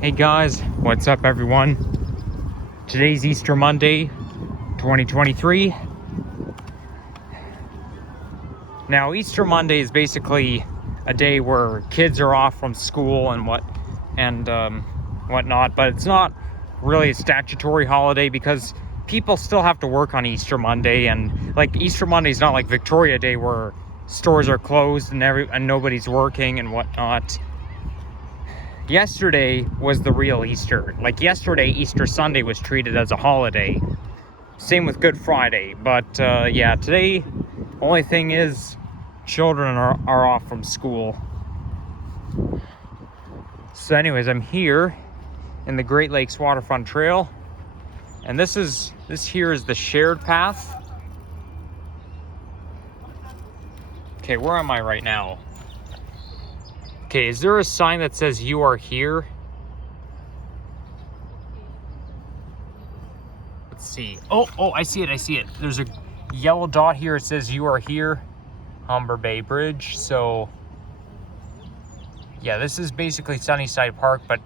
Hey guys, what's up everyone? Today's Easter Monday, 2023. Now Easter Monday is basically a day where kids are off from school and whatnot, but it's not really a statutory holiday because people still have to work on Easter Monday, and like Easter Monday is not like Victoria Day where stores are closed and nobody's working and whatnot. Yesterday was the real Easter. Like yesterday, Easter Sunday was treated as a holiday. Same with Good Friday. But yeah, today, only thing is children are off from school. So anyways, I'm here in the Great Lakes Waterfront Trail. And this here is the shared path. Okay, where am I right now? Okay, is there a sign that says you are here? Let's see. Oh, I see it. There's a yellow dot here. It says you are here, Humber Bay Bridge. So, yeah, this is basically Sunnyside Park, but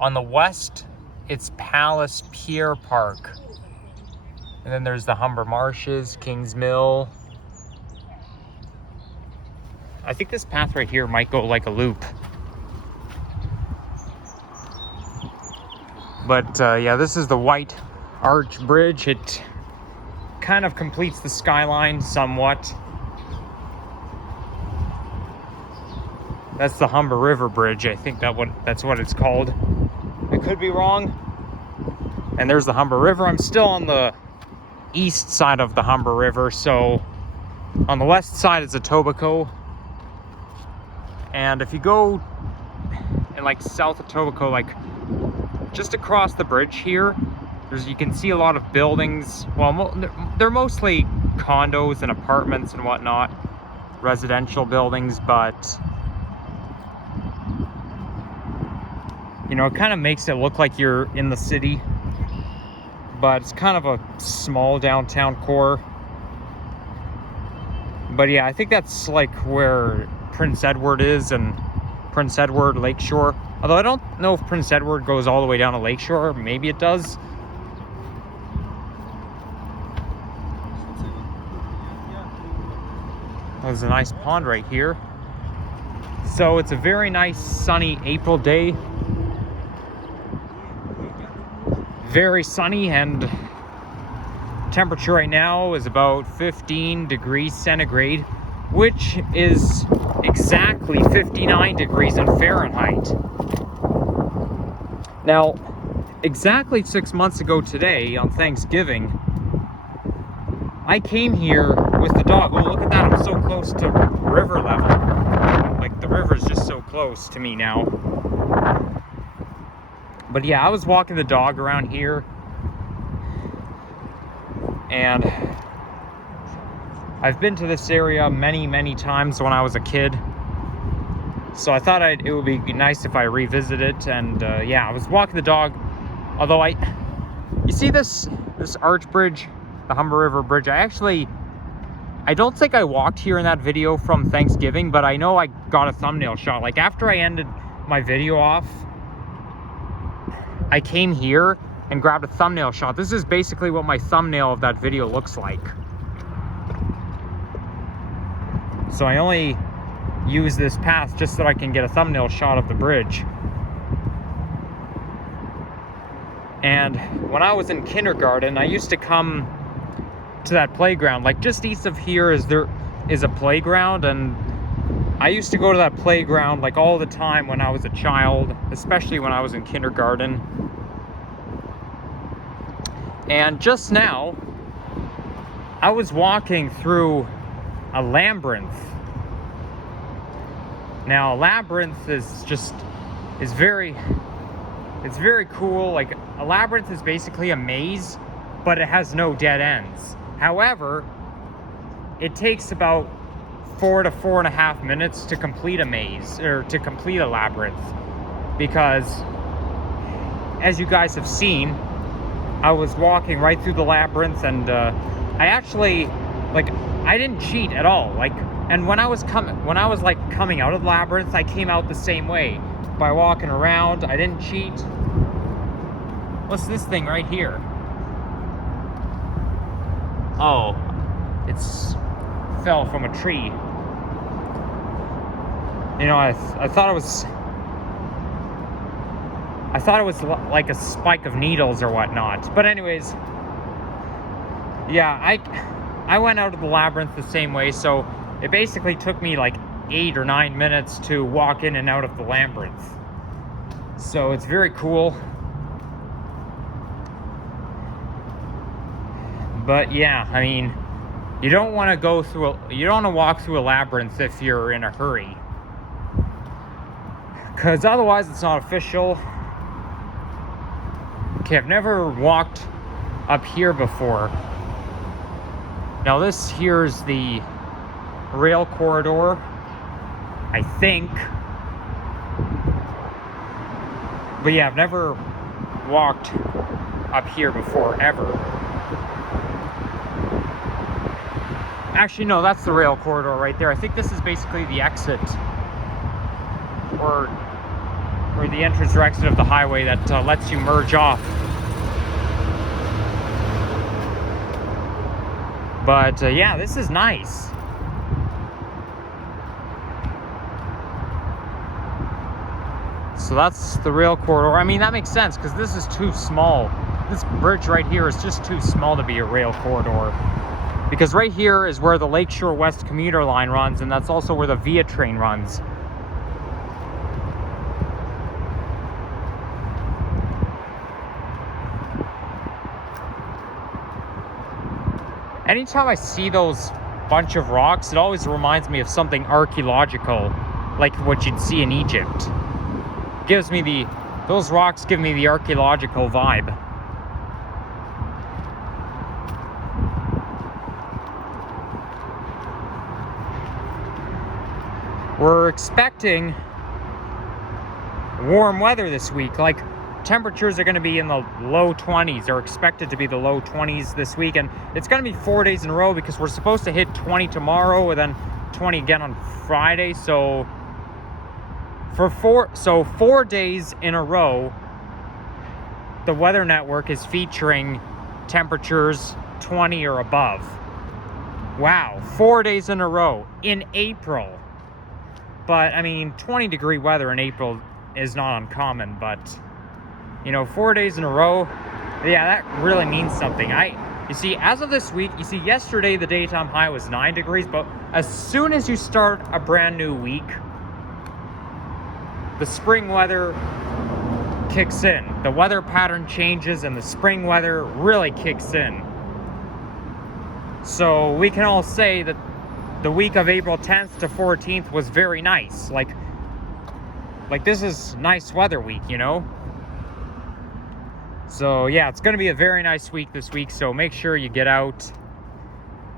on the west, it's Palace Pier Park. And then there's the Humber Marshes, Kings Mill. I think this path right here might go like a loop. But yeah, this is the White Arch Bridge. It kind of completes the skyline somewhat. That's the Humber River Bridge. I think that's what it's called. I could be wrong. And there's the Humber River. I'm still on the east side of the Humber River. So on the west side is Etobicoke. And if you go in like South Etobicoke, like just across the bridge here, you can see a lot of buildings. Well, they're mostly condos and apartments and whatnot, residential buildings, but you know, it kind of makes it look like you're in the city, but it's kind of a small downtown core. But yeah, I think that's like where Prince Edward is, and Prince Edward Lakeshore. Although I don't know if Prince Edward goes all the way down to Lakeshore. Maybe it does. There's a nice pond right here. So it's a very nice sunny April day. Very sunny, and temperature right now is about 15 degrees centigrade, which is exactly 59 degrees in Fahrenheit. Now, exactly 6 months ago today, on Thanksgiving, I came here with the dog. Oh, look at that, I'm so close to river level. Like, the river's just so close to me now. But yeah, I was walking the dog around here, and I've been to this area many times when I was a kid, so I thought it would be nice if I revisit it. And yeah, I was walking the dog. Although you see this arch bridge, the Humber River Bridge. I don't think I walked here in that video from Thanksgiving, but I know I got a thumbnail shot. Like after I ended my video off, I came here and grabbed a thumbnail shot. This is basically what my thumbnail of that video looks like. So I only use this path just so I can get a thumbnail shot of the bridge. And when I was in kindergarten, I used to come to that playground. Like just east of here there is a playground, and I used to go to that playground like all the time when I was a child, especially when I was in kindergarten. And just now, I was walking through a labyrinth. Now, a labyrinth is very cool. Like a labyrinth is basically a maze, but it has no dead ends. However, it takes about 4 to 4.5 minutes to complete a maze, or to complete a labyrinth, because as you guys have seen, I was walking right through the labyrinth, and I didn't cheat at all. And when I was coming out of the labyrinth, I came out the same way by walking around. I didn't cheat. What's this thing right here? Oh, it's fell from a tree. You know, I thought it was like a spike of needles or whatnot. But anyways, yeah, I went out of the labyrinth the same way, so it basically took me like 8 or 9 minutes to walk in and out of the labyrinth. So it's very cool. But yeah, I mean, you don't want to walk through a labyrinth if you're in a hurry, because otherwise it's not official. Okay, I've never walked up here before. Now this here's the rail corridor, I think. But yeah, I've never walked up here before, ever. Actually, no, that's the rail corridor right there. I think this is basically the exit, or the entrance or exit of the highway that lets you merge off. But yeah, this is nice. So that's the rail corridor. I mean, that makes sense because this is too small. This bridge right here is just too small to be a rail corridor. Because right here is where the Lakeshore West commuter line runs, and that's also where the Via train runs. Anytime I see those bunch of rocks, it always reminds me of something archaeological, like what you'd see in Egypt. Those rocks give me the archaeological vibe. We're expecting warm weather this week. Like, temperatures are going to be in the low 20s, or expected to be the low 20s this week, and it's going to be 4 days in a row because we're supposed to hit 20 tomorrow and then 20 again on Friday. So for 4 days in a row, the Weather Network is featuring temperatures 20 or above. Wow, 4 days in a row in April. But I mean, 20-degree weather in April is not uncommon, but you know, 4 days in a row, yeah, that really means something. You see, as of this week, you see, yesterday the daytime high was 9 degrees, but as soon as you start a brand new week, the spring weather kicks in. The weather pattern changes and the spring weather really kicks in. So we can all say that the week of April 10th to 14th was very nice. Like this is nice weather week, you know? So yeah, it's going to be a very nice week this week, so make sure you get out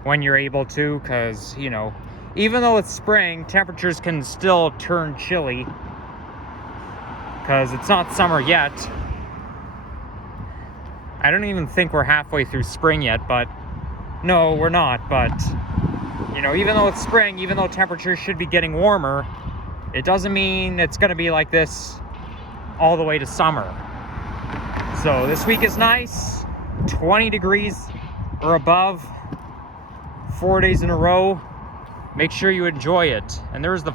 when you're able to, because, you know, even though it's spring, temperatures can still turn chilly because it's not summer yet. I don't even think we're halfway through spring yet, but no, we're not. But, you know, even though it's spring, even though temperatures should be getting warmer, it doesn't mean it's going to be like this all the way to summer. So this week is nice, 20 degrees or above, 4 days in a row. Make sure you enjoy it. And there's the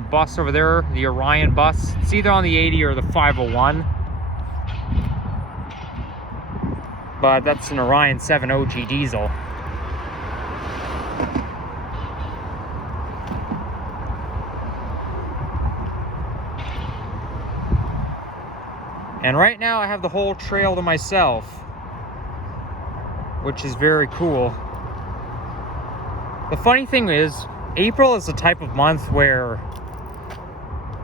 bus over there, the Orion bus. It's either on the 80 or the 501. But that's an Orion 7 OG diesel. And right now I have the whole trail to myself, which is very cool. The funny thing is, April is the type of month where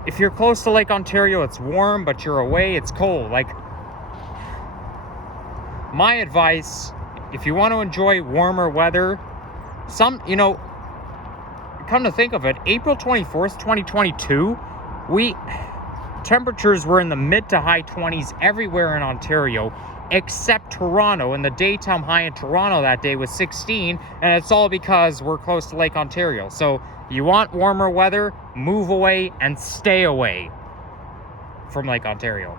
if you're close to Lake Ontario, it's warm, but you're away, it's cold. Like, my advice, if you want to enjoy warmer weather, you know, come to think of it, April 24th, 2022, temperatures were in the mid to high 20s everywhere in Ontario, except Toronto, and the daytime high in Toronto that day was 16, and it's all because we're close to Lake Ontario. So you want warmer weather, move away and stay away from Lake Ontario.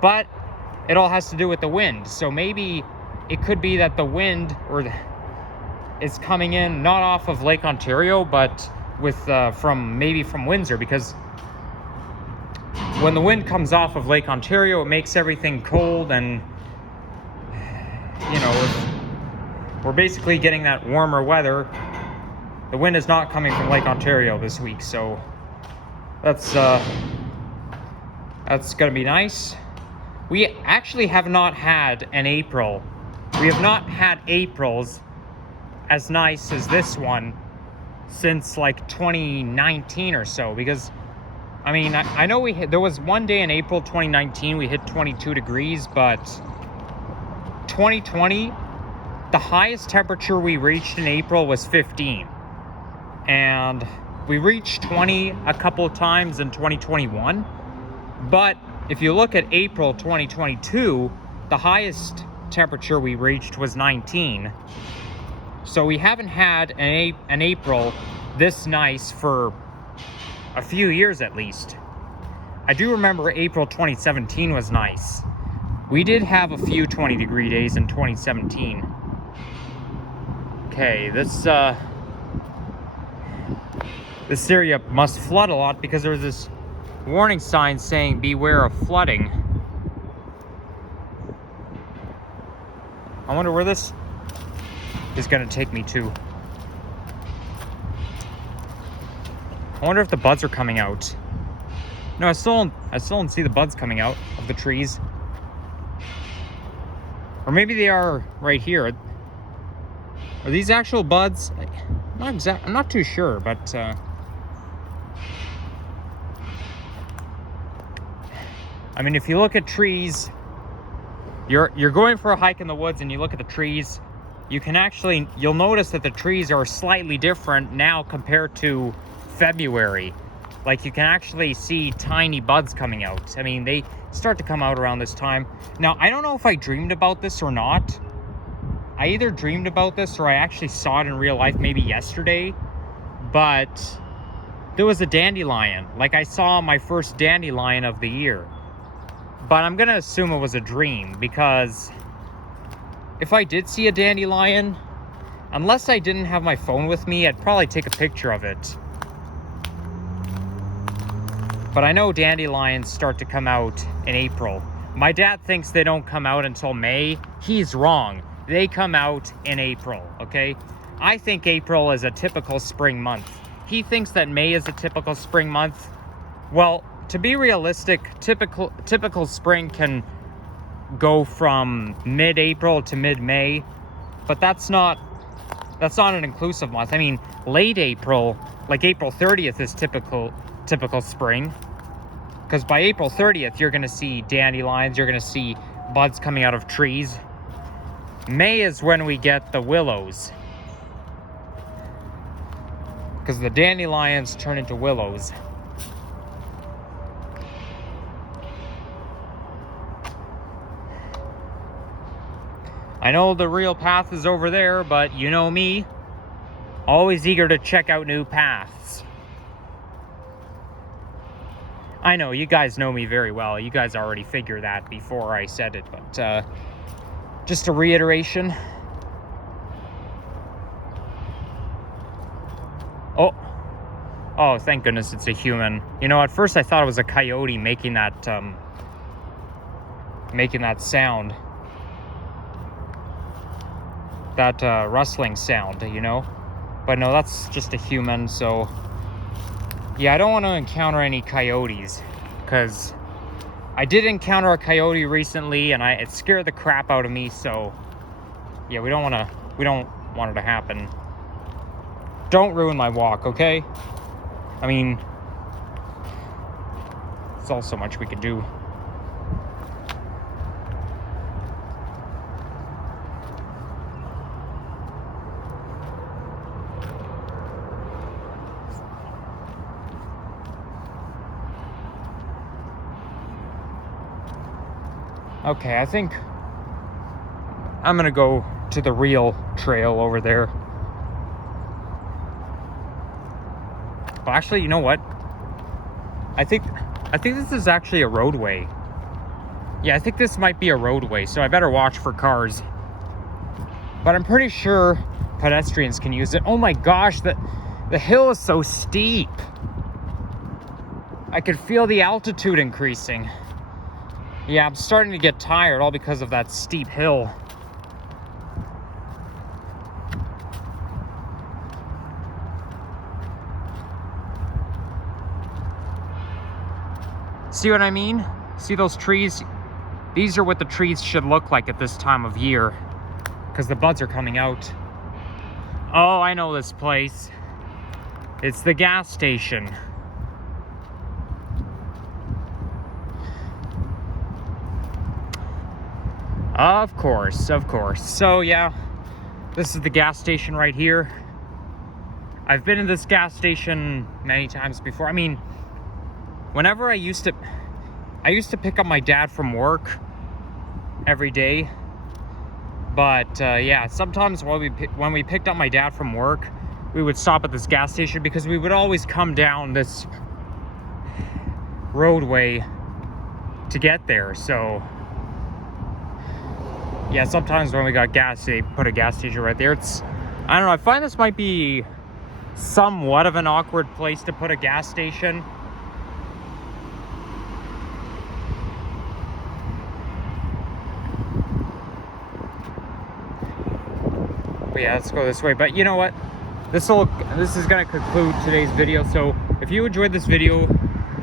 but it all has to do with the wind. So maybe it could be that the wind is coming in not off of Lake Ontario, but with from Windsor, because when the wind comes off of Lake Ontario, it makes everything cold, and you know, we're basically getting that warmer weather. The wind is not coming from Lake Ontario this week, so that's gonna be nice. We actually have not had an April. We have not had Aprils as nice as this one since like 2019 or so, because I mean, I know there was one day in April 2019 we hit 22 degrees, but 2020, the highest temperature we reached in April was 15. And we reached 20 a couple of times in 2021. But if you look at April 2022, the highest temperature we reached was 19. So we haven't had an April this nice for a few years at least. I do remember April 2017 was nice. We did have a few 20-degree days in 2017. Okay, this area must flood a lot because there was this warning sign saying beware of flooding. I wonder where this is going to take me to. I wonder if the buds are coming out. No, I still don't see the buds coming out of the trees. Or maybe they are right here. Are these actual buds? I'm not too sure, but I mean, if you look at trees, you're going for a hike in the woods and you look at the trees, you'll notice that the trees are slightly different now compared to February. Like, you can actually see tiny buds coming out. I mean, they start to come out around this time. Now, I don't know if I dreamed about this or not. I either dreamed about this or I actually saw it in real life maybe yesterday. But there was a dandelion. Like, I saw my first dandelion of the year. But I'm going to assume it was a dream, because if I did see a dandelion, unless I didn't have my phone with me, I'd probably take a picture of it. But I know dandelions start to come out in April. My dad thinks they don't come out until May. He's wrong. They come out in April, okay? I think April is a typical spring month. He thinks that May is a typical spring month. Well, to be realistic, typical spring can go from mid-April to mid-May, but that's not an inclusive month. I mean, late April, like April 30th is typical spring, because by April 30th you're going to see dandelions, you're going to see buds coming out of trees. May is when we get the willows, because the dandelions turn into willows. I know the real path is over there, but you know me, always eager to check out new paths. I know, you guys know me very well. You guys already figured that before I said it, but just a reiteration. Oh, thank goodness it's a human. You know, at first I thought it was a coyote making that sound. That rustling sound, you know? But no, that's just a human, so yeah, I don't want to encounter any coyotes, because I did encounter a coyote recently and it scared the crap out of me, so yeah, we don't want it to happen. Don't ruin my walk, okay? I mean, there's all so much we could do. Okay, I think I'm gonna go to the real trail over there. Well, actually, you know what? I think this is actually a roadway. Yeah, I think this might be a roadway, so I better watch for cars. But I'm pretty sure pedestrians can use it. Oh my gosh, the hill is so steep. I could feel the altitude increasing. Yeah, I'm starting to get tired, all because of that steep hill. See what I mean? See those trees? These are what the trees should look like at this time of year, because the buds are coming out. Oh, I know this place. It's the gas station. Of course, of course. So yeah, this is the gas station right here. I've been in this gas station many times before. I mean, whenever I used to pick up my dad from work every day. But yeah, sometimes when we picked up my dad from work, we would stop at this gas station because we would always come down this roadway to get there. So yeah, sometimes when we got gas, they put a gas station right there. I don't know, I find this might be somewhat of an awkward place to put a gas station. But yeah, let's go this way. But you know what? This is gonna conclude today's video. So if you enjoyed this video,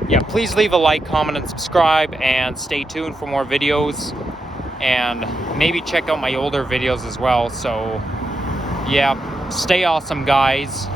yeah, please leave a like, comment, and subscribe, and stay tuned for more videos. And maybe check out my older videos as well. So yeah, stay awesome, guys.